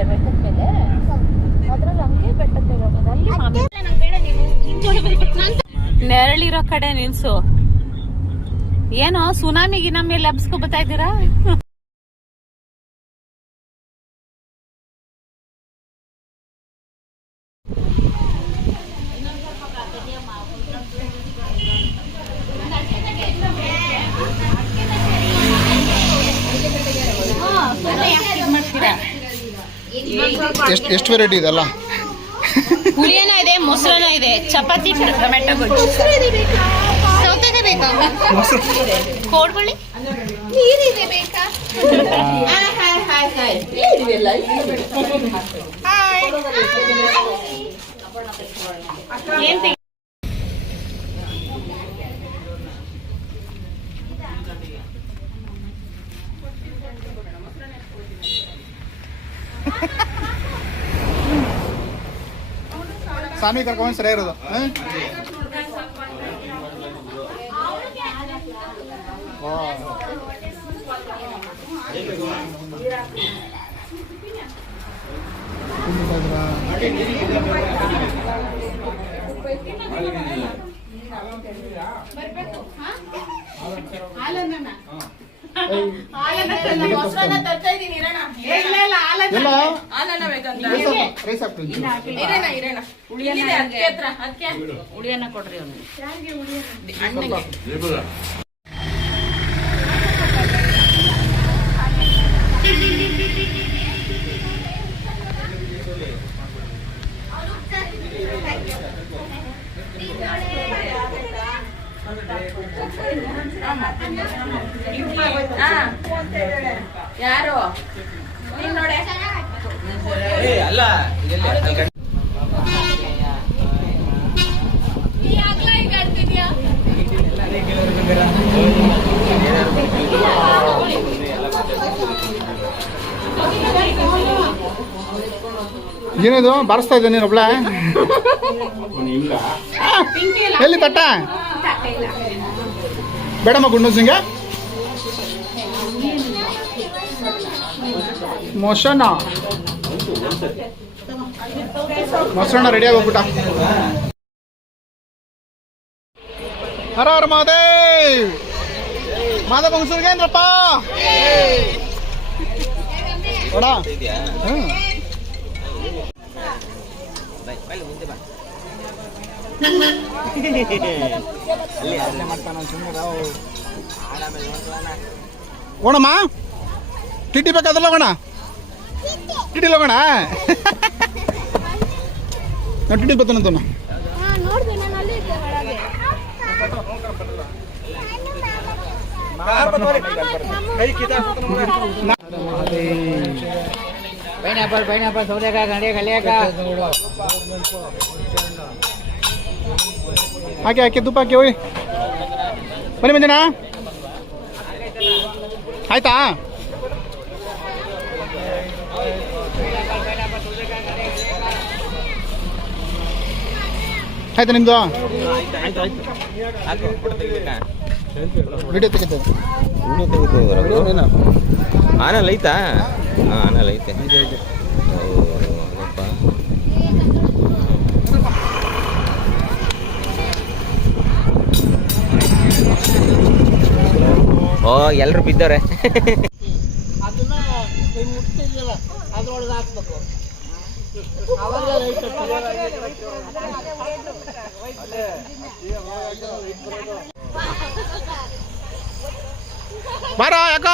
ಹೋಗ್ತಾರೆ ಬೆಟ್ಟದ ಮೇಲೆ. ಅದ್ರಲ್ಲಿ ಹಂಗೆ ಬೆಟ್ಟದ ಮೇಲೆ ಹೋಗೋದು. ಅಲ್ಲಿ ನೆರಳಿರೋ ಕಡೆ ನಿಲ್ಸು. ಏನೋ ಸುನಾಮಿ ಗಿನಾಮಿ ಎಲ್ಲ ಹಬ್ಸ್ಕೊ ಬರ್ತಾ ಇದ್ದೀರಾ? ಎಷ್ಟು ವೆರೈಟಿ ಇದೆಲ್ಲ? ಹುಳಿಯನ ಇದೆ, ಮೊಸರನ ಇದೆ, ಚಪಾತಿ, ಟೊಮೆಟೊ ಗೊಜ್ಜು. ಸೌತೆಕಾಯಿ ಬೇಕಾ? ಕೋಡ್ಬಳ್ಳಿ ನೀರಿದೆ ಬೇಕಾ? ಏನ್ ಸಾಮಿ ಕರ್ಕೊಂಡು ಸರಿಯಾಗಿ ಇರೋದು. ಉಳಿಯನ್ನ ಕೊಡ್ರಿ ಅವನು. ಯಾರು ನೋಡೆ ಅಲ್ಲ ಏನಿದು ಬಾರಿಸ್ತಾ ಇದ್ದೆ ನೀನು ಒಬ್ಳ? ಎಲ್ಲಿ ತಟ್ಟ? ಬೇಡಮ್ಮ ಗುಂಡು ಸಿಂಗ ಮೊಸರನ್ನ ರೆಡಿ ಆಗೋಗ್ಬಿಟ್ಟ. ಹರ ಹರ ಮಹಾದೇವ್. ಮಾಧವ ಮುಗಿಸ್ರಿಗೇನ್ರಪ್ಪ ನೋಡ. ಹೋಣಮ್ಮ ಟಿಟಿ ಬೇಕಾದ್ರೆ ಹೋಗೋಣ. ಟಿಟಿಲಿ ಹೋಗೋಣ. ನಾವು ಟಿಟಿ ಬರ್ತಾನಂತ ಪೈನಾಪಲ್ ಸೌದೆಕಾಯಿ ಗಂಡೆ ಕಲಿಯಾಕ ಹಾಕಿ ತುಪ್ಪ ಹಾಕಿ ಹೋಗಿ ಬನ್ನಿ ಮಂಜನಾ. ಆಯ್ತಾ? ಆಯ್ತಾ ನಿಮ್ದು? ವಿಡಿಯೋ ತೆಗಿತೇವೆ. ಆನಲ್ ಐತಾ? ಹಾಂ ಆನಲ್ ಐತೆ. ಓ ಎಲ್ಲರೂ ಬಿದ್ದಾರೆ. ಅದನ್ನ ಮುಟ್ಟಿದ್ರಲ್ಲ ಅದ್ರೊಳಗೆ ಹಾಕ್ಬೇಕು. ಬಾರ ಯಾಕ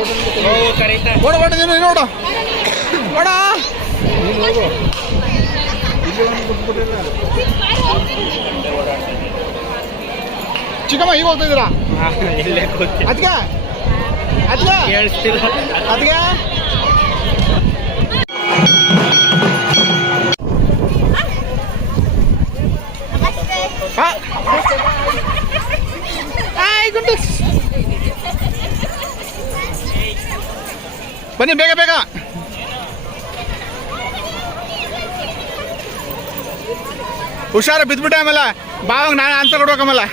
ಓಡ ಓಡ ನೀನು ನೋಡು ಓಡ ಚಿಕ್ಕಮ್ಮ ಈಗ ಹೋಗ್ತಾ ಇದ್ದೀರಾ ಅದಕ್ಕೆ ಅದಕ್ಕೆ ಅದಕ್ಕೆ ಬನ್ನಿ ಬೇಗ ಬೇಗ ಹುಷಾರ ಬಿದ್ಬಿಟ್ಟೆ ಆಮೇಲೆ ಬಾವಾಗ ನಾನು ಆನ್ಸರ್ ಕೊಡ್ಬೇಕು ಆಮೇಲೆ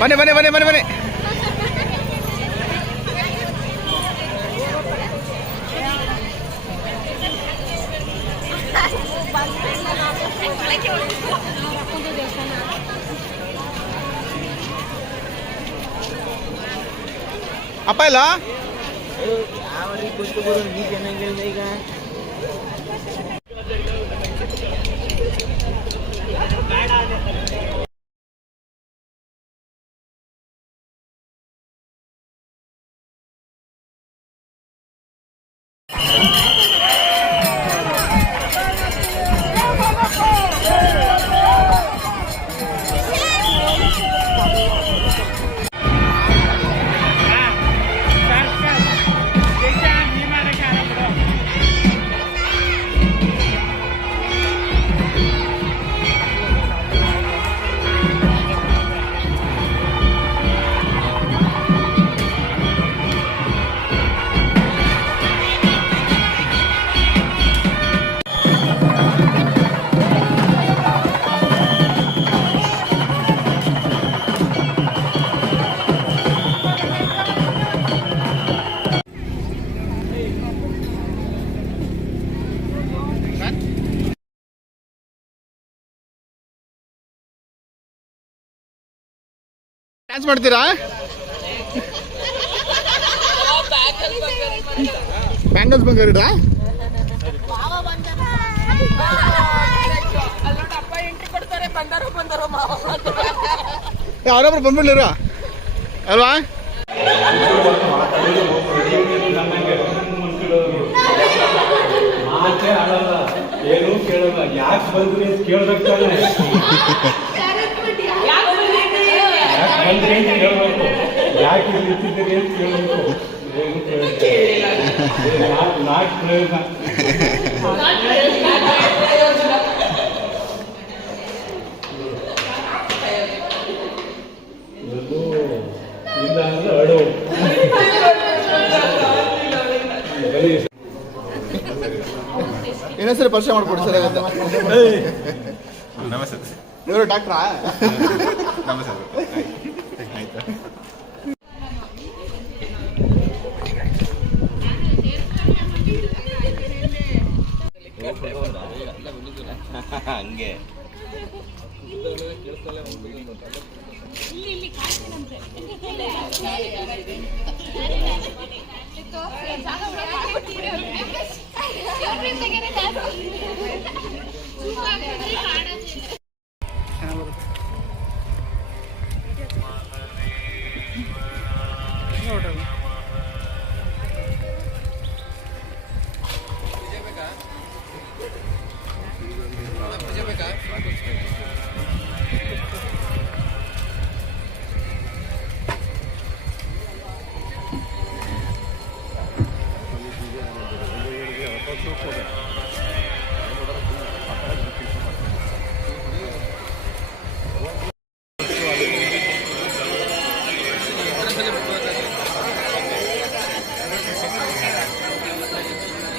ಬನ್ನಿ ಬನ್ನಿ ಬನ್ನಿ ಬನ್ನಿ ಬನ್ನಿ ಅಪ್ಪ ಇಲ್ಲ ಈಗ ಡ್ಯಾನ್ಸ್ ಮಾಡ್ತೀರಾ ಬ್ಯಾಂಗಲ್ಸ್ ಬಂಗಾರಿಡ್ರಾ ಅವರೊಬ್ರು ಬಂದ್ಬಿಡ್ಲಿರ ಅಲ್ವಾ ಏನು ಕೇಳಲ್ಲ ಯಾಕೆ ಬಂದ್ರಿ ಅಂತ ಕೇಳ್ಬೇಕಾನೆ ಬಂದ್ರಿ ಅಂತ ಕೇಳ್ಬೇಕು ಯಾಕೆ ಇಲ್ಲಿ ಇರ್ತಿದ್ದೀರಿ ಅಂತ ಕೇಳ್ಬೇಕು ನಾಲ್ಕು ಪ್ರಯೋಜನ ಇಲ್ಲ ಅಂದ್ರೆ ಅಡು ಇನ್ನೊಂದ್ಸರಿ ಪರಿಚಯ ಮಾಡ್ಕೊಡಿ ಸರ್ ನಮಸ್ತೆ ಇವರು ಡಾಕ್ಟ್ರಾ ನಮಸ್ತೆ ಆಯ್ತಾ ಹಂಗೆ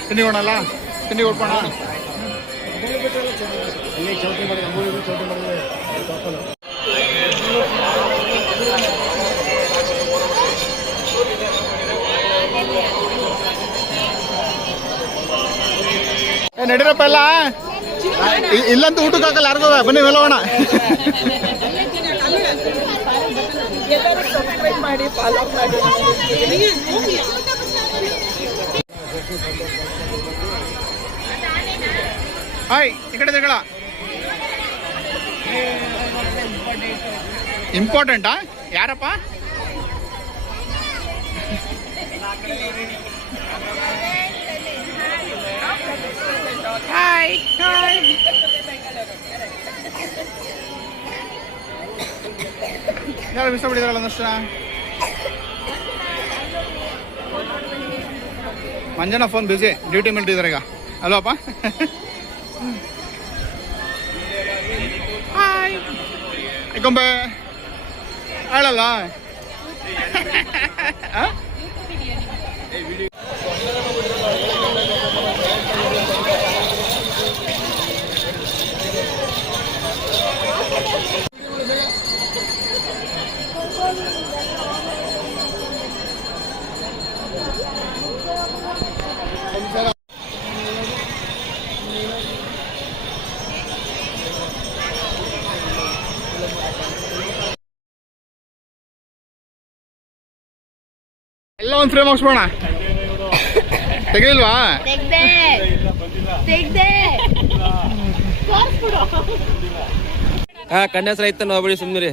ತಿಂಡಿ ಕೊಡಲ್ಲ ತಿಂಡಿ ಕೊಡ್ಬೋಣ ನಡೀರಪ್ಪ ಎಲ್ಲ ಇಲ್ಲಂತೂ ಊಟಕ್ಕೆ ಹಾಕಲ್ಲ ಯಾರಿಗೂ ಬನ್ನಿ ಹೋಗೋಣ ಮಾಡಿ ಫಾಲೋ ಮಾಡಿ ಹಾಯ್ ಈ ಕಡೆ ತಿರ್ಗಳ ಇಂಪಾರ್ಟೆಂಟಾ? ಯಾರಪ್ಪ? Hi hi. ಯಾರು ಮಿಸ್ ಬಿಡಿದಾರಲ್ಲ ಒಂದಷ್ಟು. ಮಂಜಣ್ಣ ಫೋನ್ ಬಿಸಿ, ಡ್ಯೂಟಿ ಮೇಲೆ ಇದ್ದಾರೆ ಈಗ. ಅಲ್ವಪ್ಪ? ಹಾಯ್ ಗೊಂಬೆ ಹೇಳಲ್ಲ. ಎಲ್ಲ ಒಂದು ಫ್ರೇಮ್ ಹಾಕ್ಸ್ಬೋಣ. ತೆಗಿಲ್ವಾ? ಹಾ ಕನ್ಯಾಸರ ಐತ ನೋಡ್ಬಿಡಿ ಸುಮ್ಮನೆ.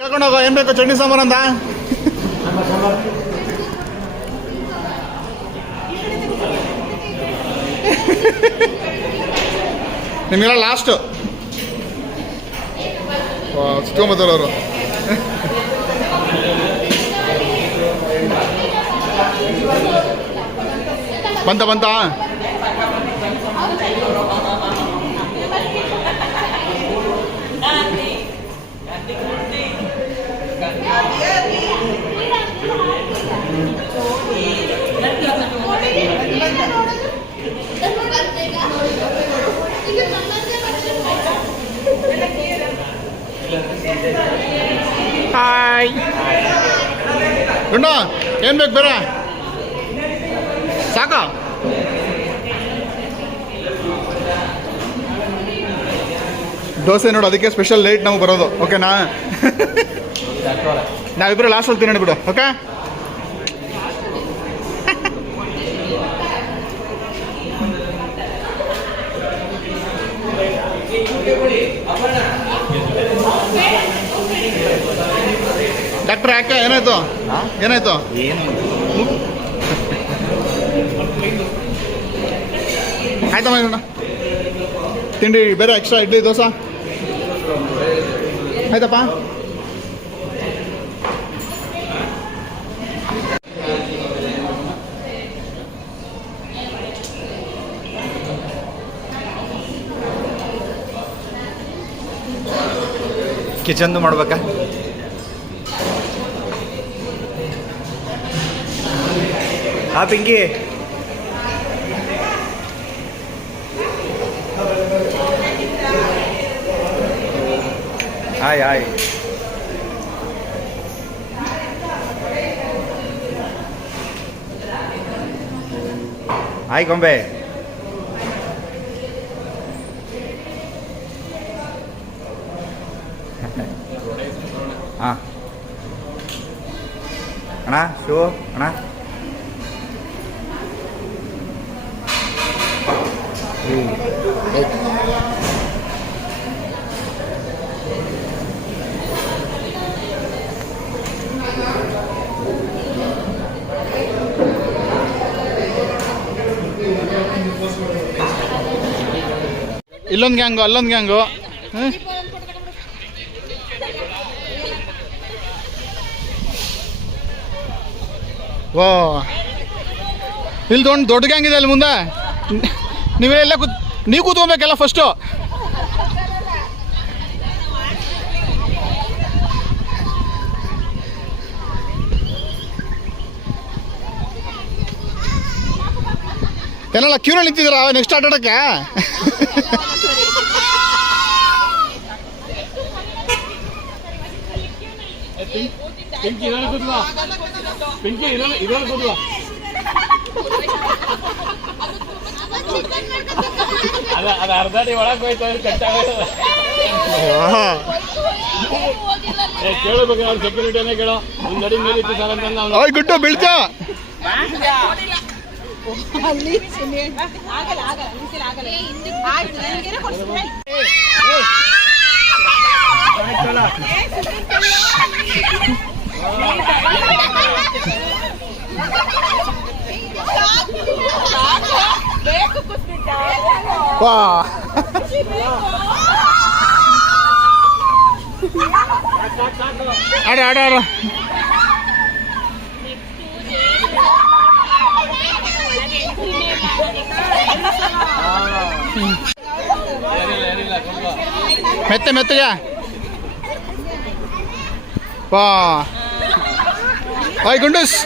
ಕೇಳ್ಕೊಂಡೋಗ ಏನ್ ಬೇಕು ಚಟ್ನಿ ಸಾಂಬಾರ್ ಅಂತ. ನಿಮಗೆಲ್ಲ ಲಾಸ್ಟ್ ಸಿಕ್ಕೊಂಬತ್ತಾರ ಅವರು. ಬಂತ ಹಾಯ್ ಗುಂಡ ಏನ್ ಬೇಕು ಬೇರೆ ಸಾಕ? ದೋಸೆ ನೋಡು, ಅದಕ್ಕೆ ಸ್ಪೆಷಲ್ ಲೇಟ್ ನಾವು ಬರೋದು. ಓಕೆನಾ? ನಾವಿಬ್ಬರು ಲಾಸ್ಟ್ ಅಲ್ಲಿ ತಿನ್ನೋಣ ಬಿಡು. ಓಕೆ ಡಾಕ್ಟ್ರ್ ಯಾಕೆ ಏನಾಯ್ತು? ಆಯ್ತಮ್ಮ ತಿಂಡಿ ಬೇರೆ ಎಕ್ಸ್ಟ್ರಾ ಇಡ್ಲಿ ದೋಸೆ ಆಯ್ತಪ್ಪ. ಕಿಚನ್ದು ಮಾಡ್ಬೇಕಾ? ಹಾ ಪಿಂಕಿ ಹಾಯ್ ಗೊಂಬೆ. ಹಾಂ ಅಣ್ಣ ಶೂ ಅಣ್ಣ. ಇಲ್ಲೊಂದು ಗ್ಯಾಂಗು ಅಲ್ಲೊಂದು ಗ್ಯಾಂಗು. ವಾ ಇಲ್ಲಿ ದೊಡ್ಡ ಗ್ಯಾಂಗ್ ಇದೆ ಅಲ್ಲಿ ಮುಂದೆ. ನೀವೆಲ್ಲ ನೀವು ಕೂತ್ಕೊಬೇಕೆಲ್ಲ ಫಸ್ಟು. ಏನೆಲ್ಲ ಕ್ಯೂನಲ್ಲಿ ನಿಂತಿದ್ದೀರಾ ನೆಕ್ಸ್ಟ್ ಆಟ ಆಡೋಕ್ಕೆ? ಪಿಂಕಿ ಇದರಲ್ಲಿ ಕೂತ್ಕೋ. ಅದು ಅರ್ಧ ಅಡಿ ಒಳಗೆ ಹೋಯ್ತು ಕಟ್ಟಾಗೋಯ್ತದ. ಕೇಳಬೇಕು ಅವ್ರು ಸೆಕ್ಯೂರಿಟಿನೇ ಕೇಳೋ ಒಂದು ಅಡಿ ಮೇಲೆ ಇತ್ತು ಸರ್ ಅಂತ ನಾವು ಓಯ್ ಗುಡ್ಡು ಬೀಳ್ತಾ ವಾ ಆಡ ಆಡ ಆಡ ಮೆತ್ತೆ ಮೆತ್ತಗೆ ವಾ ಓಯ್ ಗುಂಡೂಸ್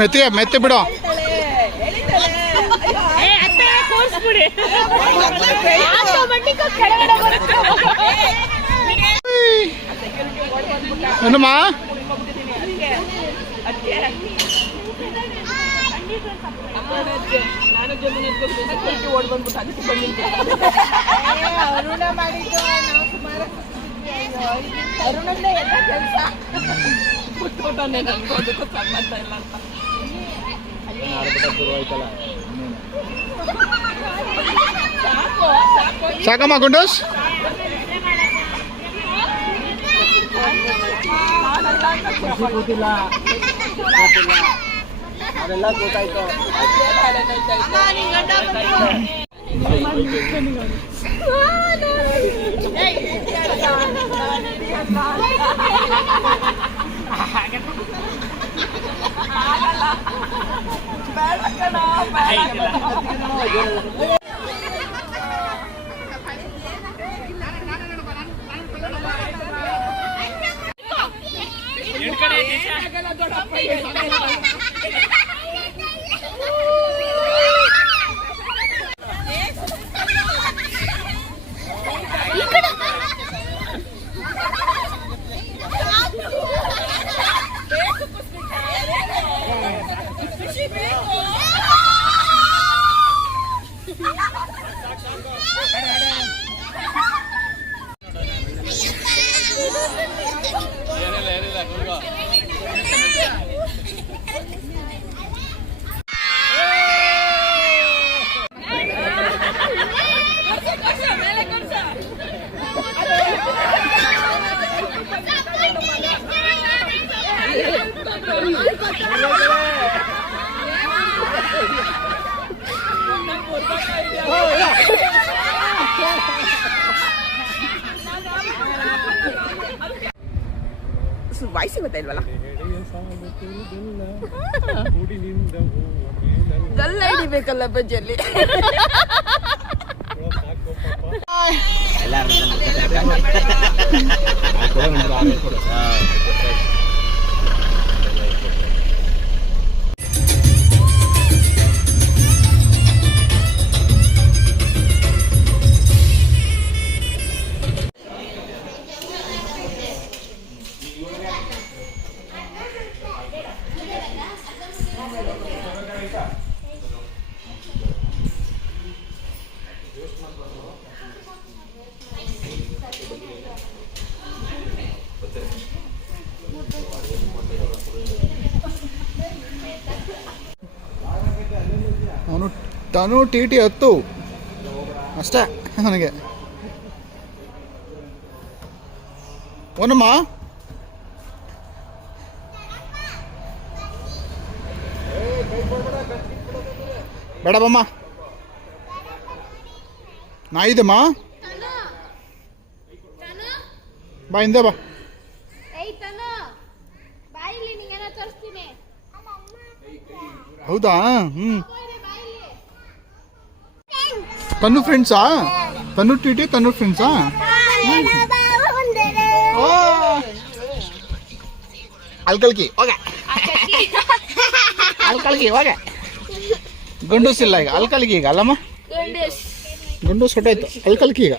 ಮೆತ್ತಿಗೆ ಮೆತ್ತೆ ಬಿಡು ಏನಮ್ಮ ಓಡ್ ಬಂದ್ಬಿಟ್ಟು ಅದಕ್ಕೆ ಬಂದಿದ್ದೆ ಅರುಣ ಮಾಡಿದ್ದು ನಾವು ಸುಮಾರು ಅರುಣಲ್ಲೇ ಎಲ್ಲ ಕೆಲಸ ಬಿಟ್ಬಿಟ್ಟನೆ ನನ್ಗೋದಕ್ಕೂ ಸಂಬಂಧ ಇಲ್ಲ ಅಂತ ಸಾಕಮ್ಮ ಗುಂಡೂಸ್ ಗೊತ್ತಿಲ್ಲ ಅದೆಲ್ಲ ಗೊತ್ತಾಯ್ತು. ವಾಯ್ಸಿ ಗೊತ್ತಾಯಿಲ್ವಲ್ಲ ಗಲ್ಲ ಹಿಡಿಬೇಕಲ್ಲ ಬಜ್ಜಲ್ಲಿ ಅವನು ತನು ಟಿ ಟಿ 10 ಅಷ್ಟೇ ನನಗೆ ಒನಮ್ಮ ಬೇಡ ಬಮ್ಮ ನಾ ಇದಮ್ಮ ಬಾ ಹಿಂದೆ ಬಾ ಹೌದಾ ತನು ಫ್ರೆಂಡ್ಸಾ ತನು ಟಿ ಟಿ ತನು ಫ್ರೆಂಡ್ಸಾ ಅಲ್ಕಲ್ಕಿ ಹೋಗೆ ಅಲ್ಕಲ್ಕಿ ಹೋಗೆ ಗಂಡೂಸಿಲ್ಲ ಈಗ ಅಲ್ಕಲ್ಕಿ ಈಗ ಅಲ್ಲಮ್ಮ ಗಂಡೂಸ್ ಹೊಟ್ಟಾಯ್ತು ಅಲ್ಕಲ್ಕಿ ಈಗ